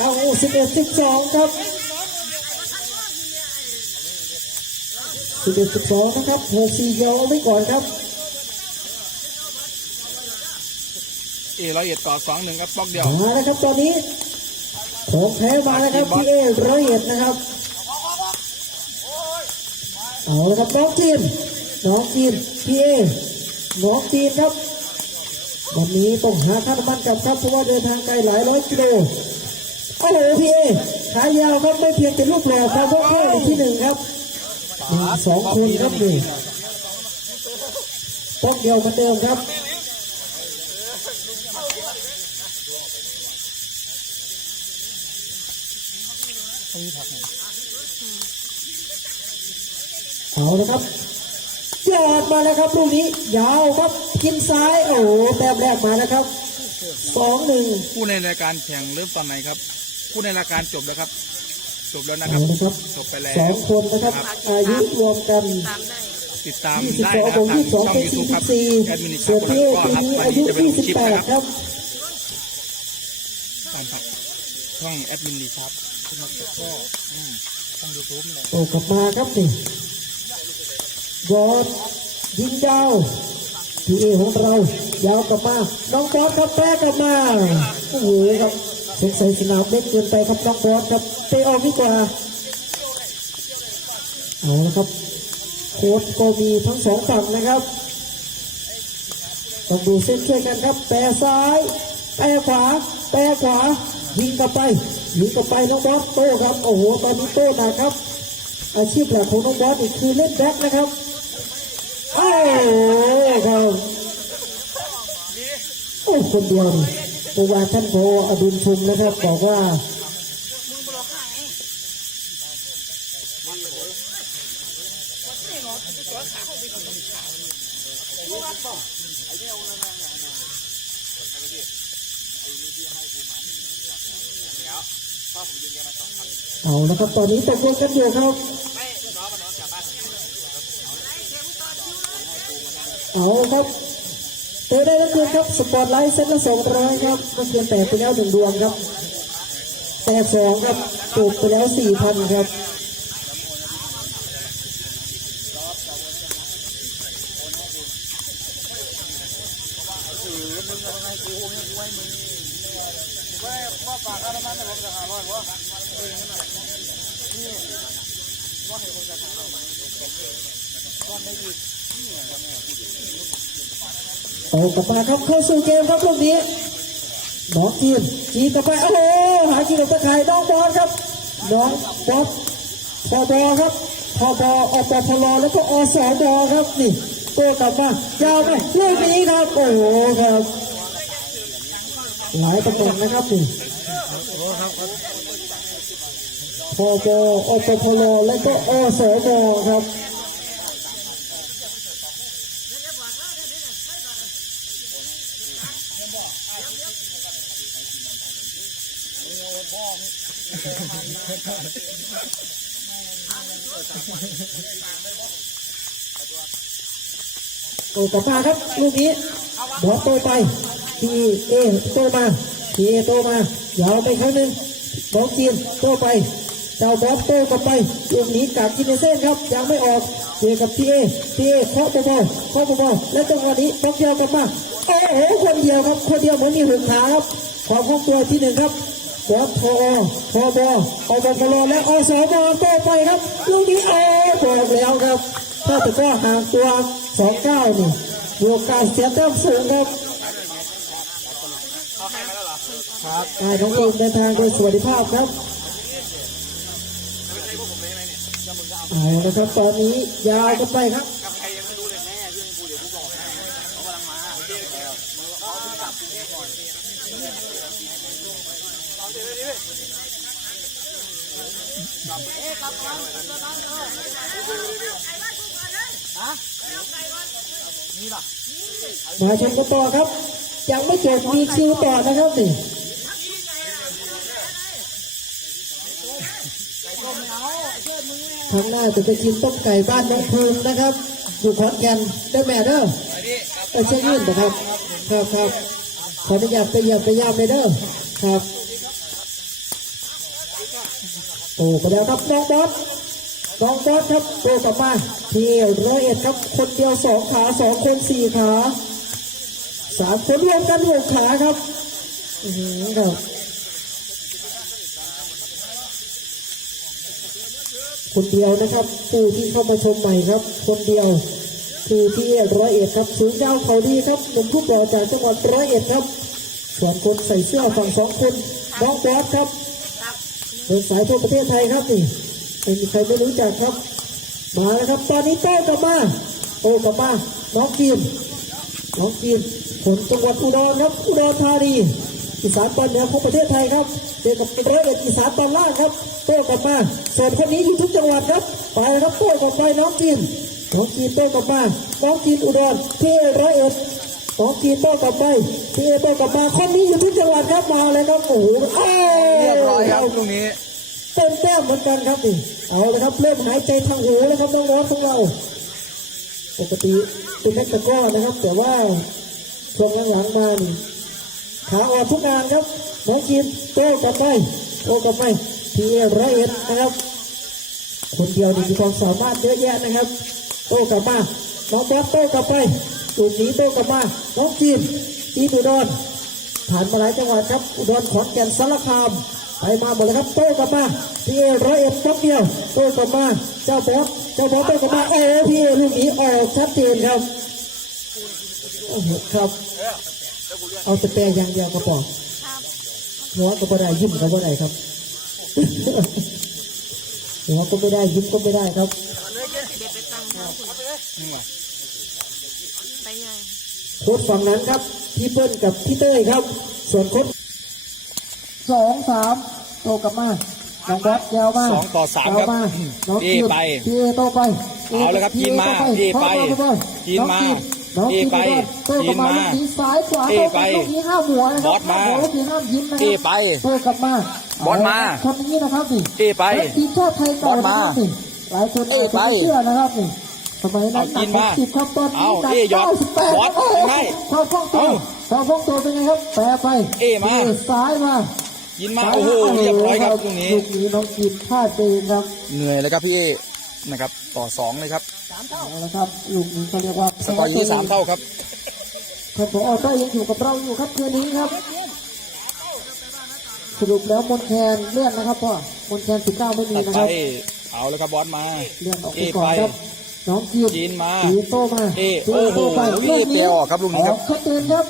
เอาสิบเอ็ดสิบสองครับสิบเอ็ดสิบสองนะครับโฮซีเยลเอาไว้ก่อนครับเอร้อยเอ็ดต่อสองหนึ่งครับบล็อกเดียวมาแล้วครับตอนนี้ของแพ้มาแล้วครับพี่เอร้อยเอ็ดนะครับเอาละครับน้องจีนน้องจีนพี่เอน้องจีนครับวันนี้ต้องหาค่าน้ำมันกลับครับเพราะว่าเดินทางไกลหลายร้อยกิโล โอ้โหพี่เอขายาวครับไม่เพียงแต่ลูกหล่อครับพวกเพื่อนที่หนึ่งครับหนึ่งสองคนครับหนึ่งต้องเดียวเหมือนเดิมครับเอาละครับยอดมาแล้วครับลูกนี้ ยาวครับกินซ้ายโอ้โหแต้มแรกมาแล้วครับสองหนึ่งผู้ในรายการแข่งเริ่มตอนไหนครับ ผู้ในรายการจบแล้วครับ จบแล้วนะคเอารับละครับจบไปแล้วสองคนนะครับอายุรวมกันติดตาม22ได้นะคบรับวกทางช่อง22เป็นยูทูบครับ44แอดมินิคส่รัวบนแล้วพี่ก็ปีครับนี้วันอายุนี้จะเป็นคลิปนะค28ครับรับตามครับช่องแอดมินดีครับขึ้นมาก็อืมช่องยูทูบเลยโอ้กลับมาครับนี่บอสยิงยาวพีเอของเรายาวกลับมาน้องบอสครับแพ้กลับมาโอ้โหครับ สงสัยสนามเล็กเกินไปครับน้องบอสครับเตะออกดีกว่าเอาละครับโค้ชก็มีทั้งสองฝั่งนะครับต้องดูเส้นช่วยกันครับแปรซ้ายแปรขวาแปรขวายิงกลับไปยิงกลับไปน้องบอสโต้ครับโอ้โหตอนนี้โต้หนักครับ อาชีพหลักของน้องบอสอีกคือเล่นแบ็คนะครับโอ้โหครับโอ้คนเดียว เมื่อวานท่านโพอดุลชุมนะครับบอกว่าเอาละครับตอนนี้ตกลงกันอยู่ครับเอาครับ ตะได้แล้วคืนครับสปอร์ตไลท์เซ็ตละสองร้อยครับเมื่อคืนแตกไปแล้วหนึ่งดวงครับแตกสองครับตกไปแล้วสี่พันครับ โอ้กลับมาครับเข้าสู่เกมครับลูกนี้น้องจีนจีนกลับไปโอ้โหหาจีนกับตะข่ายน้องบอลครับน้องบอลพอบอครับพอบออปพลแล้วก็อสบอครับนี่โตกลับมายาวไปลูกนี้ครับโอ้โหครับ หลายตำแหน่งนะครับนี่พอบออปพลแล้วก็อสบอครับ โอ้กลับมาครับลูกนี้บอลโตไปทีเอโตมาทีเอโตมายาวไปครั้งหนึ่งบอลจีนโตไปเจ้าบอลโตกลับไปลูกนี้กาดกินในเส้นครับยังไม่ออกเจอกับทีเอทีเอเคาะเบาๆเคาะเบาๆและจังหวะนี้บอลเดียวกลับมาโอ้โหคนเดียวครับคนเดียวเหมือนมีหึงขาครับความคล่องตัวที่หนึ่งครับ บอลพอพอบออบอพลและอสบโตไปครับลูกนี้โอ้บอกแล้วครับถ้าแต่ก็ห่างตัวสองเก้านี่มีโอกาสเสียแต้มสูงครับครับกายของทีมเดินทางโดยสวัสดิภาพครับเอาละครับตอนนี้ยาวกันไปครับ มาชมกันต่อครับ ยังไม่จบมีคิวต่อนะครับนี่ทางหน้าจะไปกินต้มไก่บ้านน้องภูมินะครับอยู่ขอนแก่นได้แม่เด้อเออเชื่อยื่นนะครับ ครับครับขออนุญาตไปเยี่ยมไปยามเลยเด้อครับ โอ้แล้วครับน้องบอสน้องบอสครับโตกลับมาที่ร้อยเอ็ดครับ คนเดียวสองขาสองคนสี่ขาสามคนรวมกันหกขาครับอือหือครับคนเดียวนะครับผู้ที่เข้ามาชมใหม่ครับ คนเดียวคือพี่เอร้อยเอ็ดครับสูงยาวเขาดีครับหนุ่มผู้บ่อจากจังหวัดร้อยเอ็ดครับส่วนคนใส่เสื้อฝั่งสองคนน้องบอสครับ เดินสายทั่วประเทศไทยครับนี่ไม่มีใครไม่รู้จักครับ มาแล้วครับ ตอนนี้โต้กลับมาโต้กลับมาน้องกีนน้องกีนผลจังหวัดอุดรครับอุดรธานีอีสานตอนเหนือของประเทศไทยครับเจอกับร้อยเอ็ดอีสานตอนล่างครับโต้กลับมาส่วนคนนี้อยู่ทุกจังหวัดครับไปครับโต้กลับไปน้องกีนน้องกีนโต้กลับมาน้องกีนอุดรพี่ร้อยเอ็ด สองทีมโต้กลับไปทีเอโต้กลับมาคนนี้อยู่ที่จังหวัดครับมาเลยครับโอ้โหเอ้เรียบร้อยครับลูกนี้เต็มแต้มเหมือนกันครับนี่เอาเลยครับเริ่มหายใจทางหูแล้วครับน้องๆของเราปกติเป็นนักตะกร้อนะครับ แต่ว่าช่วงหลังๆมานี่ขาอ่อนทุกงานครับน้องจีนโต้กลับไปโต้กลับไปทีเอร้อยเอ็ดนะครับคนเดียวนี่มีความสามารถเยอะแยะนะครับ โต้กลับมาน้องแบ๊บโต้กลับไป ตูนนี้โต้กลับมาน้องจีนจีนอุดรผ่านมาหลายจังหวัดครับอุดรขอนแก่นสารคามไปมาหมดเลยครับโต้กลับมาพี่เอร้อยเอ็ดป๊อกเดียวโต้กลับมาเจ้าบอสเจ้าบอสโต้กลับมาเอ้พี่เอลูกนี้ออกชัดเจนครับโอ้โหครับ เอาแต่แปรอย่างเดียวก็พอหัวก็ไม่ได้ยิ้มก็ไม่ได้ครับหัวก็ไม่ได้ยิ้มก็ไม่ได้ครับ โค้ชฝั่งนั้นครับพี่เปิ้ลกับพี่เต้ยครับ ส่วนโค้ชสองสามโตกลับมาน้องบอสยาวมาสองต่อสามครับยวน้องพี่จีนไปพี่เอโตไปเอาเลยครับจีนมาพี่พี่ไปเข้าจีนมาน้องพี่จีนไปโตกลับมาจีนมาลูกนี้ซ้ายขวาพี่โตไปกลับลูกนี้ห้ามหัวนะคบรัอสมาห้ามหัวลูกนี้ห้ามยิ้มนะคพี่รับไปโตกลับมาบอสมาคนนี้นะครับนี่พี่ไปทีมชาติไทยเก่าบอสมานะครับนี่หลายคนอาจจะไม่เชื่อนะครับนี่ สมัยนั้นเอาจีนมาสิบครับตอนนี้เอาหนักเอ้ยยอด98บอสโโหยังไงความคล่องตัวเอาความคล่องตัวเป็นไงครับแปรไปเอ้ยมาซ้ายมายินมาโอ้โหเรียบร้อยครับลูกนี้ลูกนี้น้องจีนพลาดไปเองครับ เหนื่อยเลยครับพี่เอนะครับต่อสองเลยครับเอาละครับลูกนี้เขาเรียกว่าสกอร์อยู่ที่สามเท่าครับครับผมออโต้ยังอยู่กับเราอยู่ครับคืนนี้ครับ สรุปแล้วมนแคนเลื่อนนะครับพ่อมนแคน19ไม่มีตัดนะไปครับเอาแล้วครับบอสมาเลื่อนออกไปเอ้ยก่อนไปครับ น้องจีนจีนมาจีนโตมาเอ้ยจีนโตไปโอ้โหเปรี้ยวออกครับลูกนี้ครับออชัดเจนครับ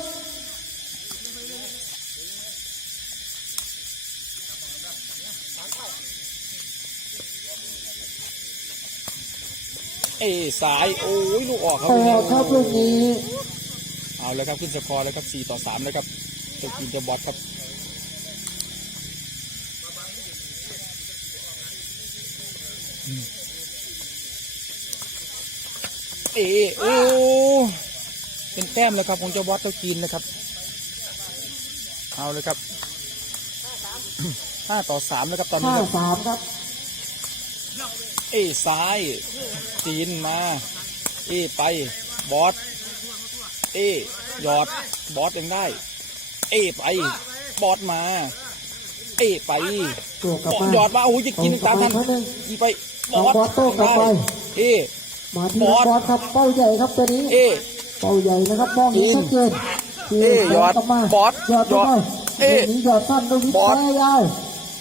เอ้ยสายโอ้ยลูกออกครับอลูกนี้อกครับลูกนี้ เอาเลยครับขึ้นสกอร์เลยครับสี่ต่อสามเลยครับเจ้าจีนเจ้าบอสครับอืมเอ้ยโอ้เป็นแต้มเลยครับของเจ้าบอสเจ้าจีนเลยครับ เอาเลยครับห้าต่อสามแล้วครับตอนนี้ห้าครับสามครับ เอ้ยซ้ายจีนมา เอ้ยไปบอสเอ้ยหยอดบอสยังได้ เอ้ยไปบอสมา เอ้ยไปตัวกลับบอมาสหยอดมาโอ้ยจะกินตามทันครั้งหนึ่งอีไปบน้องอสบอสโต้กลับไปเอ้ย มาที่บอสบอสครับเป้าใหญ่ครับตัวนี้เอ้ยเป้าใหญ่นะครับมองเห็นชัดเจนเอ้ยหยอดกลับมาบอสหยอดหยอดเข้าไปเอ้ยลูกนี้หยอดสั้นลูกนี้บอสแปรยาว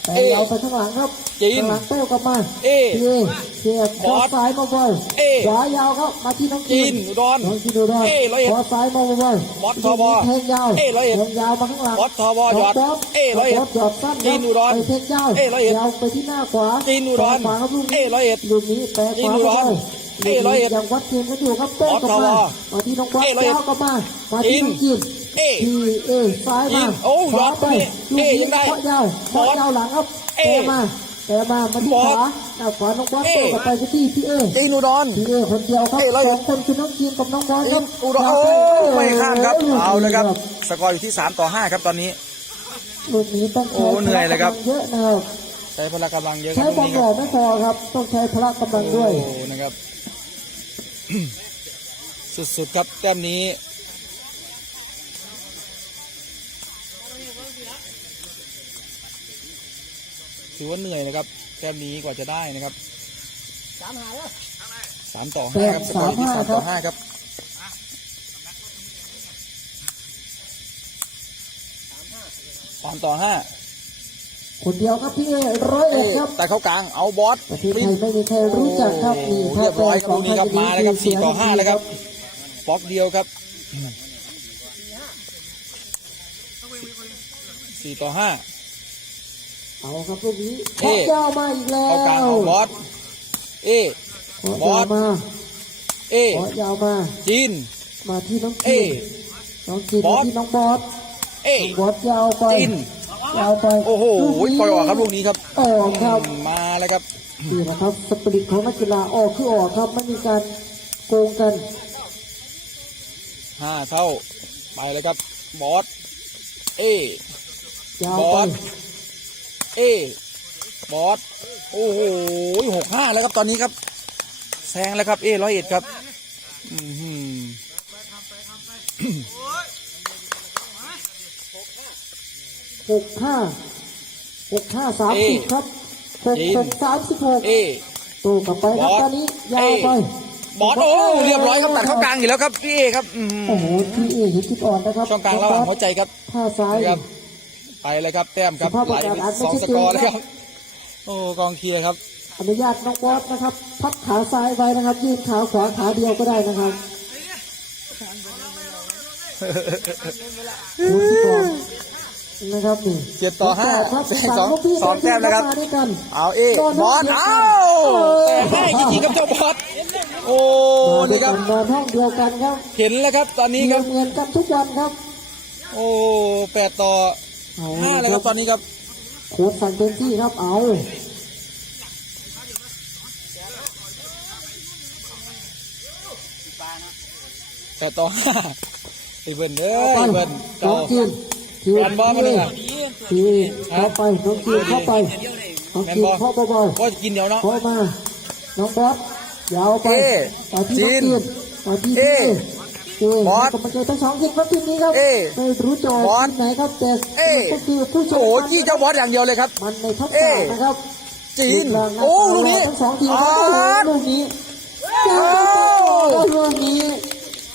แปรเอ้ยยาวไปข้างหลังครับจีนข้างหลังโต้กลับมาเอ้ยเอ้ยเสียบบอสซ้ายมาบอลเอ้ยขวายาวครับมาที่น้องจีนอุดรน้องจีนอุดรเอ้ยร้อยเอ็ดขวาซ้ายมาบอลบอสทบแทงยาวเอ้ยร้อยเอ็ดแทงยาวมาข้างหลังบอสทบหยอดน้งบสเอ้ยร้อยเอ็ดบสหยอดสั้นครับจีนอุดรไปแทงยาวเอ้ยร้อยเอ็ดยาวไปที่หน้าขวาจีนอุดรขวาครับลูกนี้เอ้ยร้อยเอ็ดลูกนี้แปรขจีนวาอุดร เข้าเอ้ยร้อยเอ็ดยังวัดเกมกันอยู่ครับโต้บอสกลับมาทวมาที่น้องบอสเอ้ยร้อยเอ็ดยาวกลับมามาที่น้องจีนเอ้ยทีเอ้ยซ้ายจีมานโอ้ขวาไปยอดลูกเอ้ยนี้ยังได้เคาะยาวบอสเคาะยาวหลังครับเอ้แต่ยมาแต่มามาที่บอขสวาหน้าขวาน้องบอสเอ้ยโต้กลับไปที่พี่เอ้จีนอุดรพี่เอ้คนเดียวครับเอ้ยร้อยสเอ็อดงคนคือน้องจีนกับน้องบอสครับอุดรโอ้ไม่ข้ามครับ เอาเลยครับ สกอร์อยู่ที่ 3 ต่อ 5 ครับตอนนี้ลูกนี้ต้องโอ้เหนื่อยเลยครับเยอะนะครับใช้พละกำลังเยอะคใช้รับความนี้หคล่อรับไม่พอครับ ต้องใช้พละกำลังด้วยโอ้นะครับ สุดๆครับแต้มนี้ ถือว่าเหนื่อยนะครับแต้มนี้กว่าจะได้นะครับสามหาแล้วสามต่อห้าครับสกอร์อยู่ที่สามต่อห้าครับสามต่อห้า คนเดียวครับพี่เอร้อยเอ็เอ๊ดครับแต่เข้ากลางเอาบอสประเทศไทยไม่มีใครรู้จักครับนี่โอ้โหเรียบร้อยครับลูกนี้ครับมาแล้วครับสี่ต่อห้าแล้วครับบล็อกเดียวครับสี่ต่อห้าเอาครับลูกนี้เอ๊ะขอยาวมาอีกแล้วเข้ากลางเอาบอสเอขอยาวมาเอขอยาวมาจีนมาที่น้องเอจีนน้องจีนบอมาสที่น้องบอสเอบอสยาวไปจีน ยาวไปโอ้โหลูนี้ปล่อยออกครับลูกนี้ครับออกครับมาแล้วครับนี่นะครับสปิริตของนักกีฬาออกคือออกครับไม่มีการโกงกันห้าเท่าไปเลยครับบอสเอยาวบไปอสเอบอสโอ้โหหกห้าแล้วครับตอนนี้ครับแซงแล้วครับเอร้อยเอ็ดครับ อือ หือหกห้าหกห้าสามสิบครับหกหกสามสิบหกเอตู้กลับไปครับบอสตอนนี้ยาวไปบอสโอ้เรียบร้อยครับตัดเข้ากลางอยู่แล้วครับพี่เอครับอือหืโอ้โหอที่เอเห็นจุดอ่อนนะครับช่องกลางระหว่างหัวใจครับท่าซ้ายครับไปเลยครับแต้มครับสภาพไหลอากาศไปอาจสองไม่สใช่กอร์เกมแล้วครับโอ้กองเคียร์ครับอนุญาตน้องบอสนะครับ พักขาซ้ายไว้นะครับยืนขาขวาขาเดียวก็ได้นะครับดูสิก่อ นนะครับนี่เจ็ดต่อห้าครับแซงสามสองลูกพี่สองแต้มนะครับาด้วยกันเอาเอบอสเอาแต่ให้จริงๆครับเจ้าบอสโอ้มาด้วนี่ยคกัรับนนอนห้องเดียวกันครับ เห็นแล้วครับตอนนี้ครับเงินกันทุกวันครับ โอ้แปดต่อเอาห้าแล้วครับตอนนี้ครับโค้ชสั่งเต็มที่ครับเอาแปดต่อห้าไอ้เบิ้ลเอ้ยไปเบิ้ลน้เจ้าอ งจีนทีแฟนบอลมาเลยอะทีเข้าไปน้องจีนเข้าไปน้องจีนเข้าเบาก็กินเดี๋ยวเนาะๆเข้ามาน้องบอสยาวไปเอ๊ะต่อที่น้องจีนจีนต่อที่เอ๊ะเอ๊ะบอสกำลังใจทั้งสองทีมครับทีมนี้ครับเอ๊ะไม่รู้จะออกบอสทีมไหนครับแต่เอ๊ะก็คือผู้ชโอ้มโหจี้เจ้าบอสอย่างเดียวเลยครับมันในทักเอ๊ะษะนะครับจีนรูปร่างหาโอ้ตาลูกนี้ทั้งสองทีมอ๋คอรับลูกนี้จีนก็ลูกนี้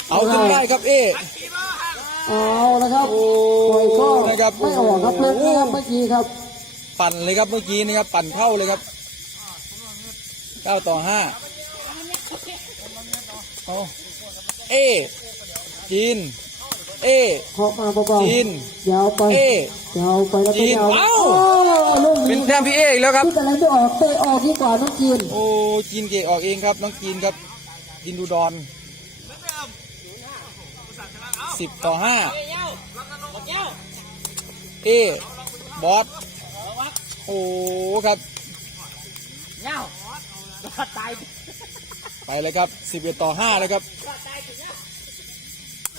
เอาจนได้ครับเอเอาละครับ ครับไม่ออกครับเล่นนะครับเมื่อกี้ครับ ปั่นเลยครับเมื่อกี้นี่ครับปั่นเข้าเลยครับเก้าต่อห้าเอาเอจีน เอเคาะมาเบาจีนๆยาวไปเอ๊ะยาวไปแล้วจีก็นยาวเอ้าโอ้ลูกเป็นนี้แต้มพี่เออีกแล้วครับคิดอะไรไม่ออกเตะออกดีกว่าน้องจีนโอ้จีนเกะออกเองครับน้องจีนครับจีนดูดอนสิบต่อห้า เอบอสโอ้ครับเงาตายไปเลยครับสิบเอ็ดต่อห้าเลยครับ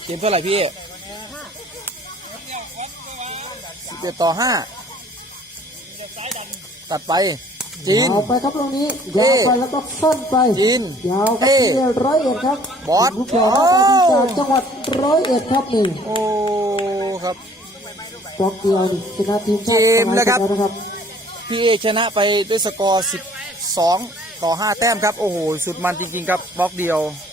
เกมเท่าไหร่พี่สิบเอ็ดต่อห้าตัดไปจีนยาวไปครับตรงนี้เอ๊ยาวไปแล้วก็สั้นไปจีนยาวครับเอ๊ะที่ร้อยเอ็ดครับบอสลูกหล่อหน้าตาดีจากจังหวัดร้อยเอ็ดครับนี่โอ้ครับ บล็อกเดียวนี่ชนะทีมชาติเกมนะครับสมัยก่อนนะครับ พี่เอชนะไปด้วยสกอร์ 12 ต่อ 5 แต้มครับ โอ้โห สุดมันจริง ๆ ครับ บล็อกเดียว